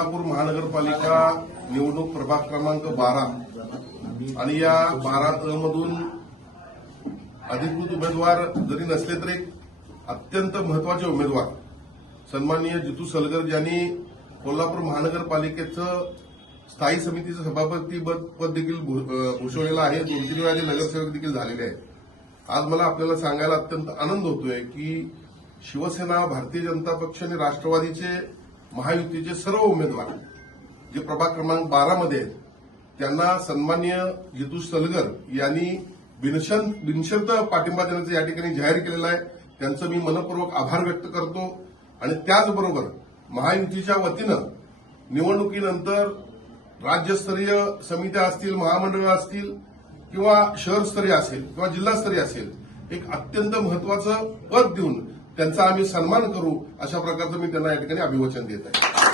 कोल्हापूर महानगरपालिका निवडणूक प्रभाग क्रमांक 12 आणि या 12 मधून अधिकृत उमेदवार जरी नसले तरी अत्यंत महत्वाचे उमेदवार सन्माननीय जितू सलगर यांनी कोल्हापूर महानगरपालिकेचं स्थायी समितीचं सभापती पद देखील भूषवलेलं आहे। 2-3 वेळा नगरसेवक देखील झालेले आहेत। आज मला आपल्याला सांगायला अत्यंत आनंद होतोय की शिवसेना, भारतीय जनता पक्ष आणि राष्ट्रवादीचे महायुतीचे सर्व उमेदवार जे प्रभाग क्रमांक 12 मध्ये आहेत त्यांना सन्माननीय जितू सलगर यांनी बिनशर्त पाठिंबा देण्याचं या ठिकाणी जाहीर केलेलं आहे। त्यांचं मी मनपूर्वक आभार व्यक्त करतो आणि त्याचबरोबर महायुतीच्या वतीनं निवडणुकीनंतर राज्यस्तरीय समित्या असतील, महामंडळं असतील किंवा शहरस्तरीय असेल किंवा जिल्हास्तरीय असेल, एक अत्यंत महत्वाचं पद देऊन त्यांचा आम्ही सन्मान करू अशा प्रकारचं मी त्यांना या ठिकाणी अभिवचन देत आहे।